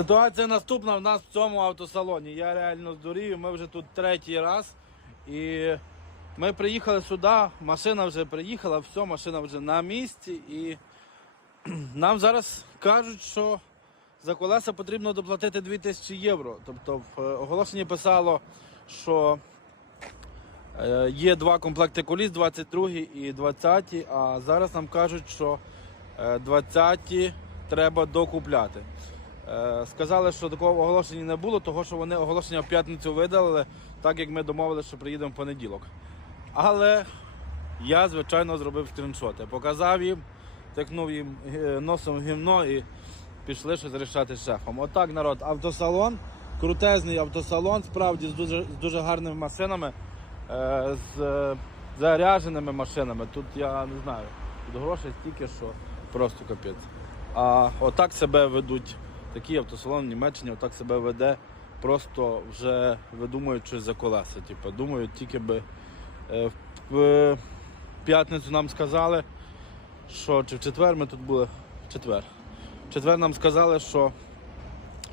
Ситуація наступна в нас в цьому автосалоні. Я реально здурію, ми вже тут третій раз. І ми приїхали сюди, машина вже приїхала, все, машина вже на місці. І нам зараз кажуть, що за колеса потрібно доплатити 2000 євро. Тобто в е, оголошенні писало, що е, є два комплекти коліс, 22 і 20, а зараз нам кажуть, що е, 20 треба докупляти. Е, Сказали, що такого оголошення не було, того що вони оголошення в п'ятницю видалили, так як ми домовилися, що приїдемо в понеділок. Але я, звичайно, зробив скріншоти. Показав їм, тикнув їм е, носом в гімно і пішли щось рішати шефом. Отак, народ, автосалон, крутезний автосалон, справді з дуже, з дуже гарними машинами, е, з зарядженими машинами. Тут я не знаю, тут грошей стільки, що просто капець. А отак себе ведуть такий автосалон в Німеччині, отак себе веде, просто вже видумують за колеса. Типу, думають, тільки би е, в п'ятницю нам сказали, що чи в четвер ми тут були. В четвер. В четвер нам сказали, що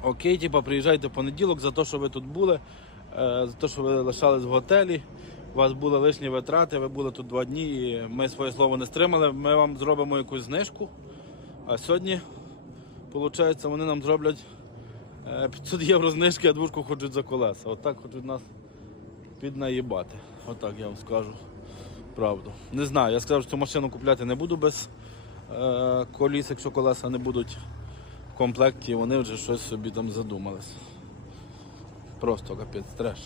окей, типу, приїжджайте в понеділок за те, що ви тут були, е, за те, що ви лишались в готелі. У вас були лишні витрати, ви були тут два дні, і ми своє слово не стримали. Ми вам зробимо якусь знижку. А сьогодні, виходить, вони нам зроблять е, 500 євро знижки, а двушку хочуть за колеса. Отак хочуть нас піднаїбати. Отак я вам скажу правду. Не знаю, я сказав, що цю машину купляти не буду без е, коліс, якщо колеса не будуть в комплекті, вони вже щось собі там задумались. Просто капець треш.